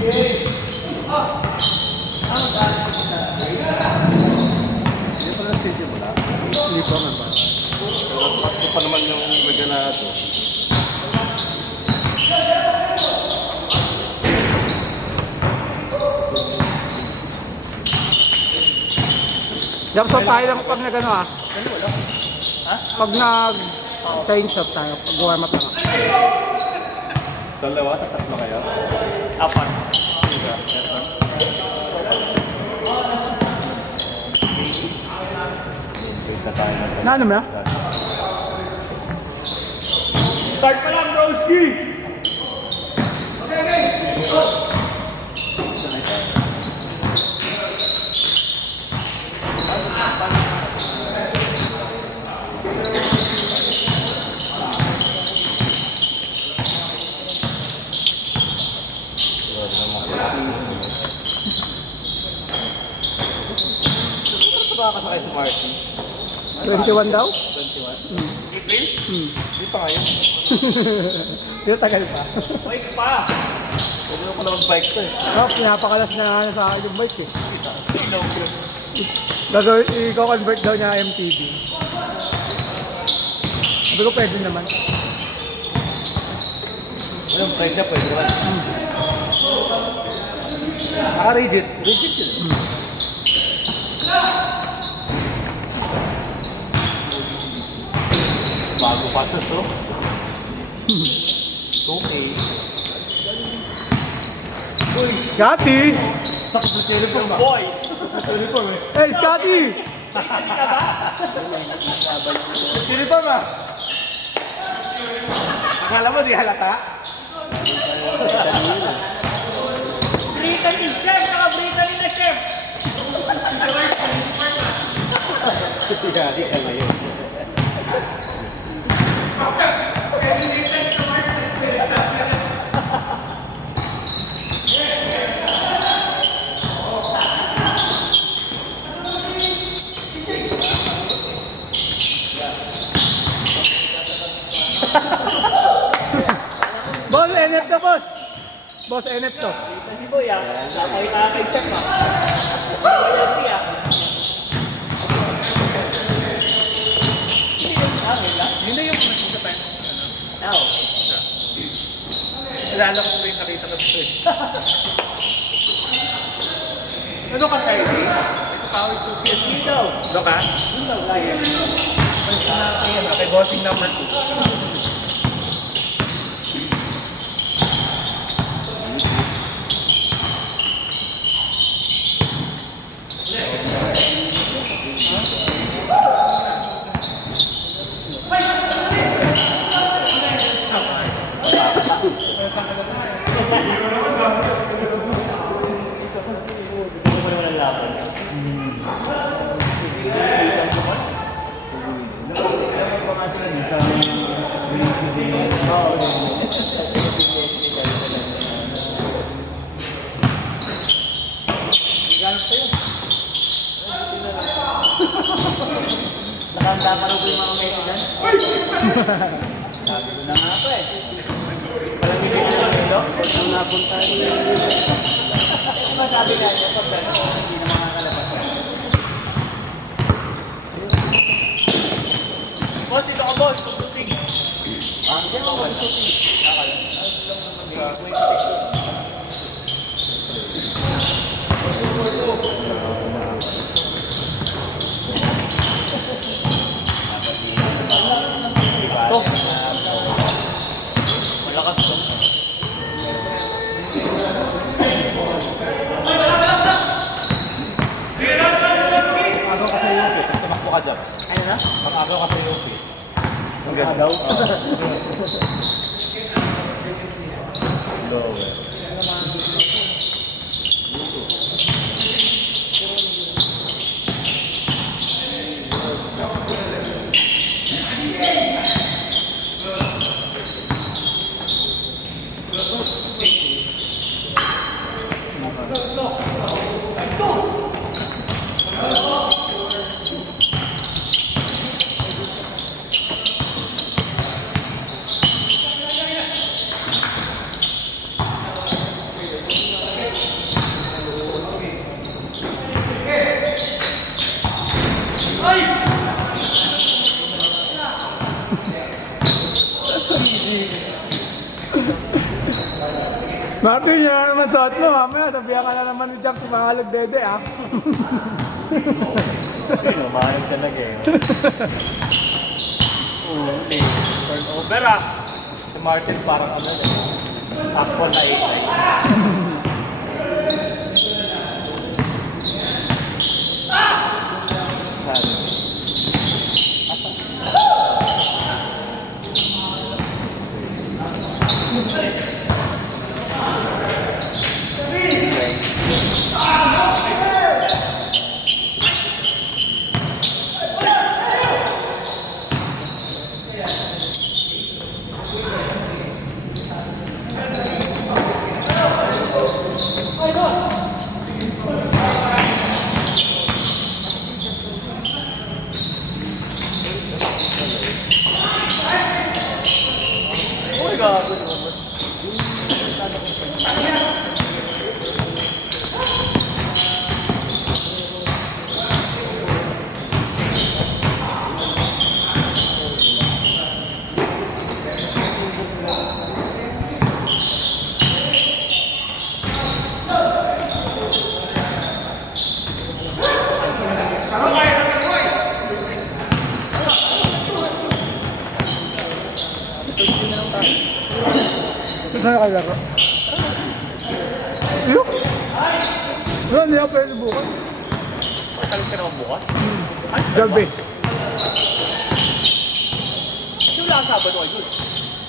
Hindi pa na sige mo na. Hindi ko nga ba? Ito pa naman yung medyo na ito. Jump stop tayo lang pag nag ano Pag nag-change up tayo, pag warm up lang. Dalawa, tatlo kayo? Apat. Wait na tayo na. Na ano mo? Start pa lang, Broski! Nakakasakay sa Martin. 21 daw? 21. April? Hindi pa ngayon. Dito tagal pa. Wait pa! Pwede mo pala mag-bike to eh. Pinapakalas na nga sa akin yung bike eh. Ilaw yun. Gagawin, i-convert daw niya MTB. Sabi ko pwede naman. Yung price niya pwede naman. Naka-rigid. Rigid yun. Bago pa ito, so. 2K. Uy! Scotty! Sakit na telephone ba? Boy! Telephone eh. Hey Scotty! Telephone ba? Akala mo di halata? Brittany! Chef! Naka-Brittany na, chef! Yari ka ngayon. Boss, NF to boss! Boss, NF to. Kasi boy ah, nakakay-chef ah. Royalty ah. Hindi yung sa time. Oo. Lalo ko rin nakita ko ito eh. Ano ka kayo? Ito power social. Dito. Ano ka? Dito, kaya. Kay bossing naman. Nakanda pa rin yung mga meso dyan. Sabi ko na nga pa eh. Walang bibig na lang ito. Kung nang napunta rin. Ano ba sabi nga niya? Pag gano'n, hindi na makakalabas. Boss, ito ka boss. Tututing. Diyan mo boss, tututing. Malakas to. Agaw ka sa UP. Tumakbo ka dyan. Ano na? Mag-agaw ka sa UP. Ang gadaw. Lower. Martin, yun na naman suot mo. Mamaya, sabihan ka na naman ni Jack si Mahalog Dede, ah. Lumahanap talaga eh. Uli. Turnover ah. Si Martin parang ano eh. Takbo na 8. Uy, gago naman. Saan na kalaro? Iyo? Wala, hindi ako pwede bukas. Pagkalit ka naman bukas? Gabi. Yung lang Sabado ayun.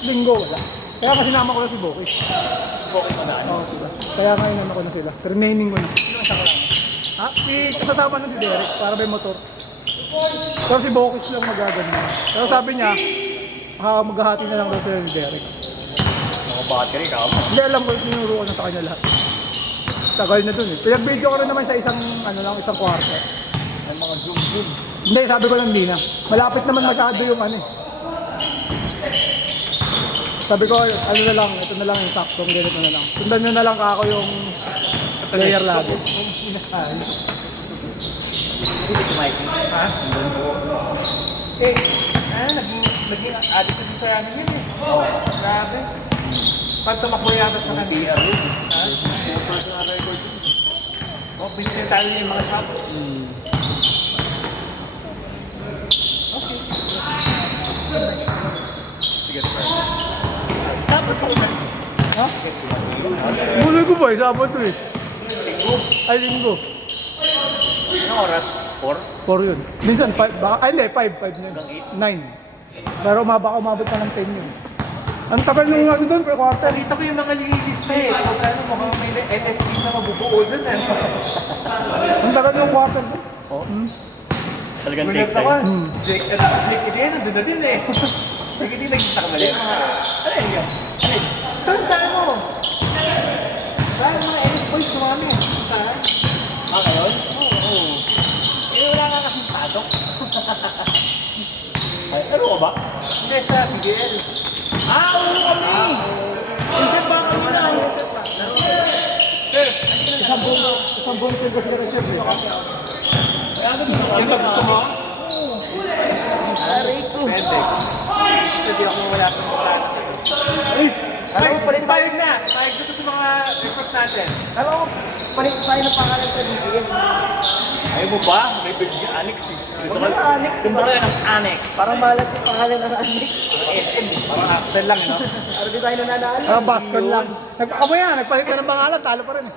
Linggo, wala. Kaya kasi sinama ko na si Boki. Bukit mo na ano. Oo, diba? Kaya ngayon ano ko na sila. Remaining ko na. Sino ang saka lang? Ha? Kasama na si Derek para may motor. Pero si Bokis lang magagano. Pero sabi niya, maghahati na lang daw sila ni Derek. Mga battery ka mo. Hindi alam ko, sinuro ko na sa kanya lahat. Tagal na dun eh. Pinag-video ko rin naman sa isang kwarto. May mga zoom. Hindi, sabi ko lang hindi na. Malapit naman masyado yung ano eh. Sabi ko, ano na lang, ito na lang yung saktong ganito na lang. Sundan nyo na lang ako yung player lagi. Hindi si Mikey. Ha? Eh, naging addict ko sa ano yun eh. Oo. Grabe. Pag tumakbo yata sa kanila. Ha? Oh, binigyan tayo yung mga shop. Okay. Sige, sir. Dapat pa ulan. Ha? Muli ko ba? Sabot ko eh. Linggo. Ay, linggo. Anong oras? 4? 4 yun. Minsan 5 baka, ay hindi, 5 na yun. 9. Pero umabot pa ng 10 yun. Ang tagal nung ano doon, per quarter. Nakita ko yung mga nililista eh. Ano, mukhang may NFT na mabubuo dun eh. Ang tagal nung quarter doon. Oh? Talagang Gulat take ako. time. Jake, Jake again, nandun na din eh. Sige, di nagkita ka mali. Ano yun? Saan saan mo? Dahil mga edit boys dumami. Saan? Ah, ngayon? Oo. Eh, wala nga kasing padok. Ay, ano ka ba? Hindi, sa PGL. Ah, ulo kami! Inset ba kami na? Inset ba? Isang buong film kasi kaya siya. Yung ba gusto mo? Aray ko. Pwede. Kasi di ako wala sa mga Alam mo, palit Payag na! Payag dito sa mga request natin. Alam mo, palit tayo ng pangalan sa BBM. Ayaw mo ba? May bigyan annex eh. Wala na annex. Gusto ka ng annex. Parang malas yung pangalan ng annex. SM. Parang after lang, no? Ano di tayo nananalo? Ah, basket lang. Nagpakamoy yan, nagpalit ka ng pangalan, talo pa rin eh.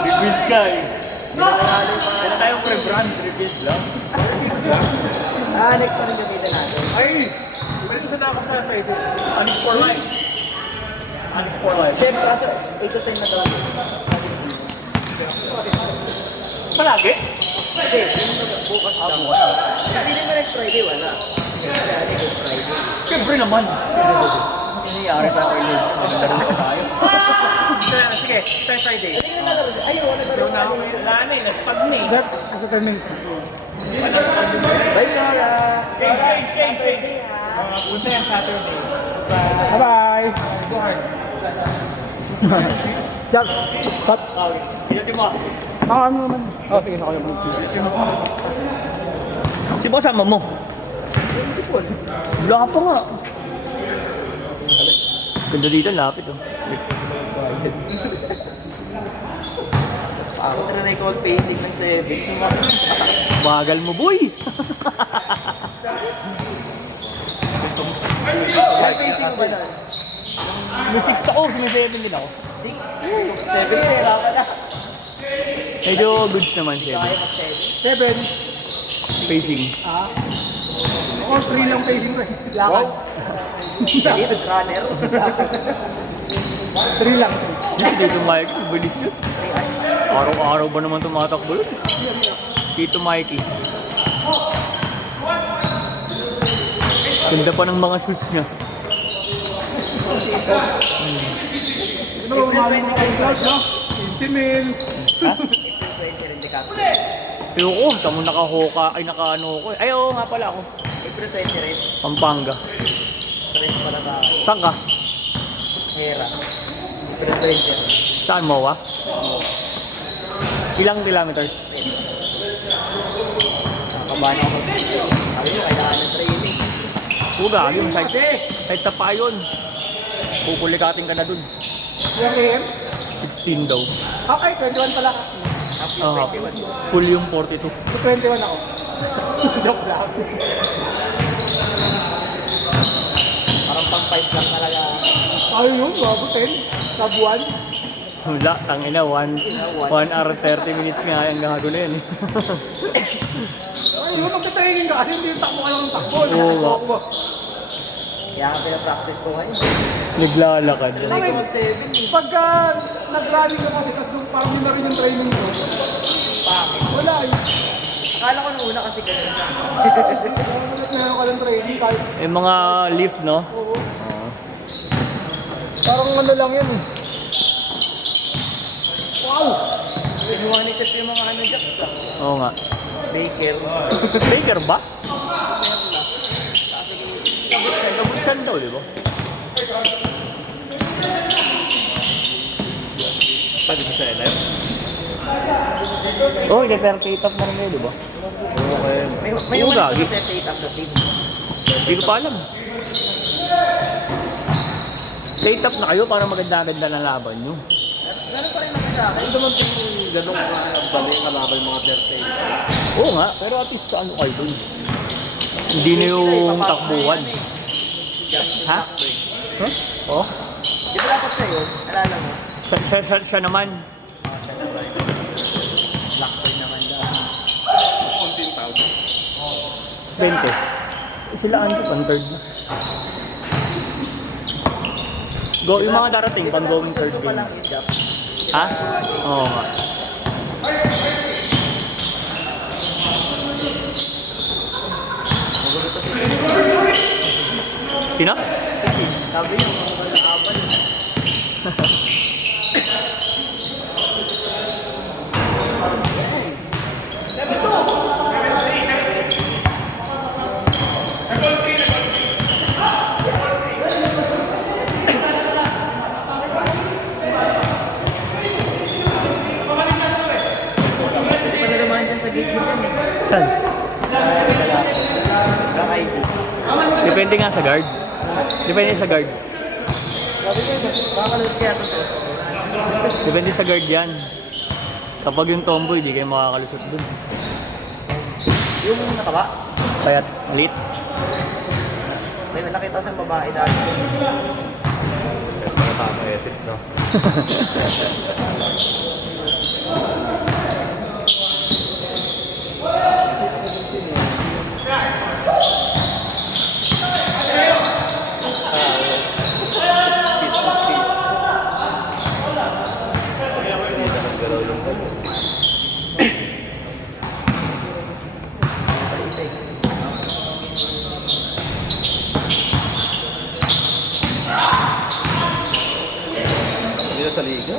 Rebuild ka eh. Hindi na nanalo yung pangalan. Kaya tayong pre-brand, rebuild lang. Annex pa rin gamitin natin. Ay! Pwede na ako sa Friday. Annex for life. Annex for life. Siyempre, kaso 8 to 10 na daw. Palagi? Hindi, bukas lang. bukas. Hindi naman next Friday, wala. Friday, good Friday. Siyempre naman. Nangyayari pa ako yun. Naglalaro pa tayo. Sige, tayo Friday. Hindi na nalaro. Ayaw, naglalaro Yung na ako yung lana eh, naspag na eh. That, kasi 10 minutes. Bye, Sarah! Change. Punta yan Saturday. Bye-bye! Jack, cut. Okay. Pinutin mo. Ano naman? Oh, sige, ako yung Si boss sama mo. Wala ka pa nga. Ganda dito, lapit oh. Ako tinanay ko mag-pacing ng 7. Bagal mo, boy! May pacing ba na? May 6 ako, may 7 din ako. 6? 7 pera ka na. Medyo goods naman, 7. Kaya mag-7. 7. Pacing. Ako 3 lang pacing ko eh. Lakad. Dito, runner. 3 lang. Hindi dito, Mikey. Bilis yun. 3 eyes. Araw-araw ba naman tumatakbo yun? Tito Mikey. Ganda pa ng mga shoes niya. Ano ba mga cloud, no? 20 mil. Ha? April 20 rin Decathlon. Pero ko, tamo naka-hoka, ay naka-ano ko. Ay, oo nga pala ako. April 20 rin. Pampanga. 3 pala ba? Saan ka? Hera. April 20. Saan mo, wa? Ilang kilometers? Nakabahan ako mag-training. Sabi nyo, kailangan ng training. Huwag yung side sa pa yun. Pupulikatin ka na dun. Yung AM? 16 daw. Okay, 21 pala. Half Oo. yung 21. Full yung 42. So 21 ako. Joke lang. Parang pang 5 lang talaga. Ayun yun, bago 10. Sa buwan. Wala, tangina, 1 hour 30 minutes nga yung gago na yun eh. Ay, yun, magta-training ka kasi hindi yung takbo ka lang ng takbo. Oo. Takbo. Kaya nga pinapractice ko ngayon. Naglalakad. Tinanay ko mag-7 eh. Pagka nag-running ka kasi, tapos parang hindi na rin yung training mo. Pangit. Wala eh. Akala ko nung una kasi ganun. Meron ka ng training kahit. Yung mga lift, no? Oo. Oo. Parang ano lang yan eh. Wow! Kinuha ni Chef yung mga ano dyan. Oo nga. Baker. Baker ba? Nabuksan daw, di ba? Sabi ko sa LF. Oh, i-rotate up na rin kayo, di ba? Okay. May Oo, naman gagi. ito sa take up the team. Hindi ko pa alam. Late up na kayo para maganda-ganda na laban nyo. Gano'n pa rin naman sa akin. Ito naman yung gano'ng bali kalaban yung mga birthday. Oo nga, pero at least ano kayo dun. Hindi na yung takbuhan. Ha? Huh? Oh? Di ba dapat sa'yo? Alala mo? Siya naman. Blackboy naman daw. 20. Sila Andy, pang-third na. Go, yung mga darating, pang-going third Ito pa game. lang yung gap. Ha? Oo nga. Sino? Sabi niyo, mga abal. Hindi pa na dumaan dyan sa gate mo dyan eh. Saan? Sa ID. Depende nga sa guard. Depende sa guard. Sabi ko, bakakalot kaya ito. Depende sa guard yan. Kapag yung tomboy, di kayo makakalusot dun. Yung nataba, Kaya't late. may nakita sa babae dati. Tama ethics, no? Dito sa liga.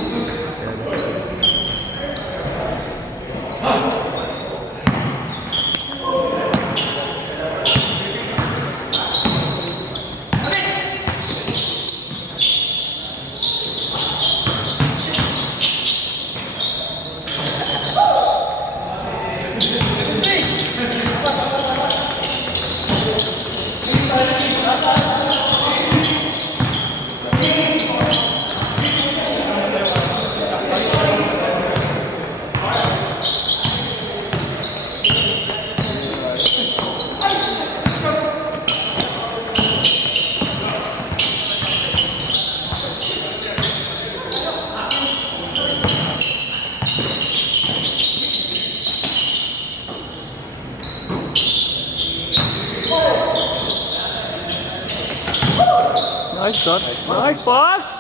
shot. Nice pass!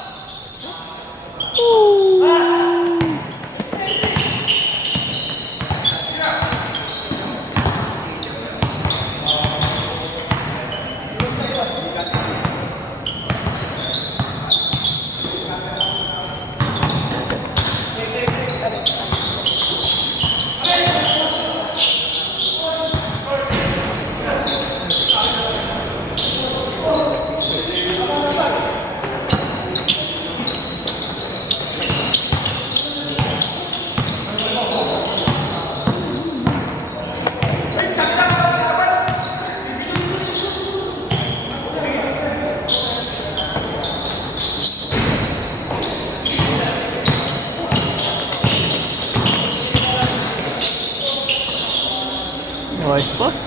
Nice pass.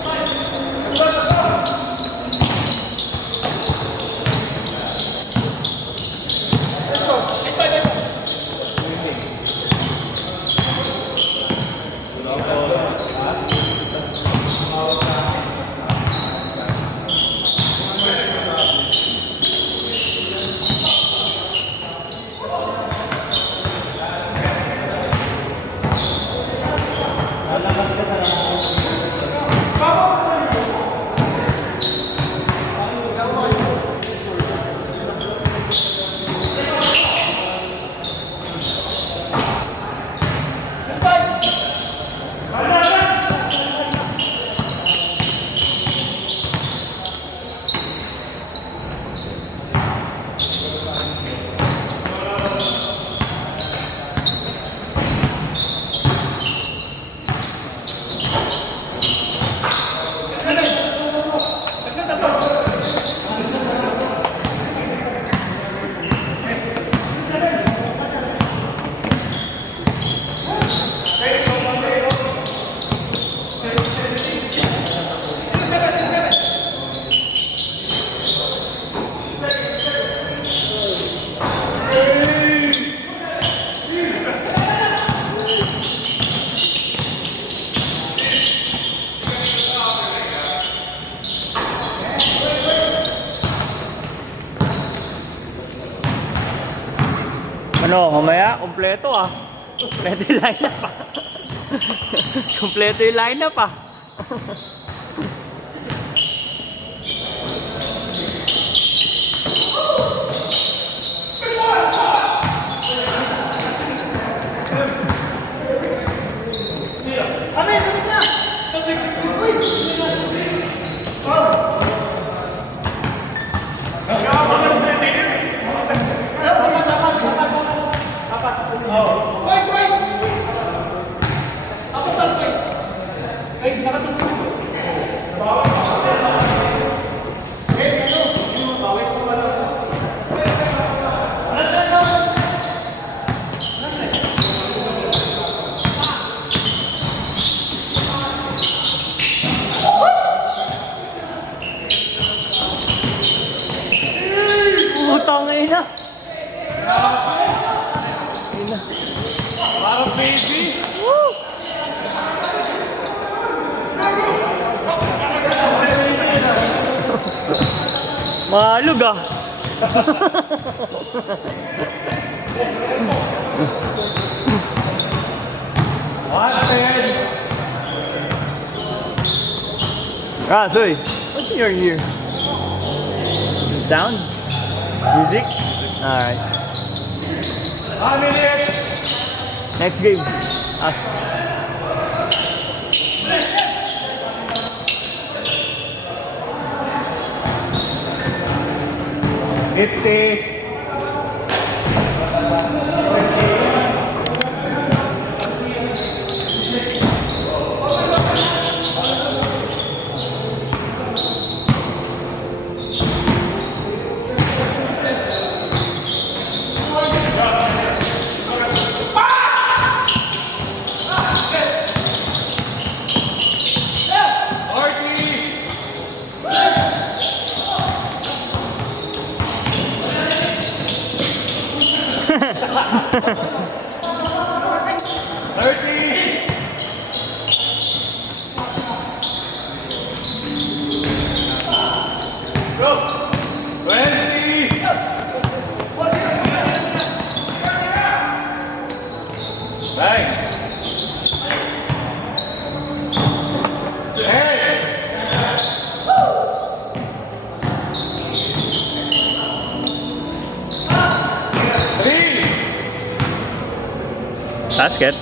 Ano, mamaya, kompleto ah. Kompleto yung lineup ah. Kompleto yung lineup ah. Putang ina. Parang baby. Woo! Malug ah. Ah, sorry. What's in your ear? Sound? Music? Alright. Next game. Ah. Go! 20! Basket.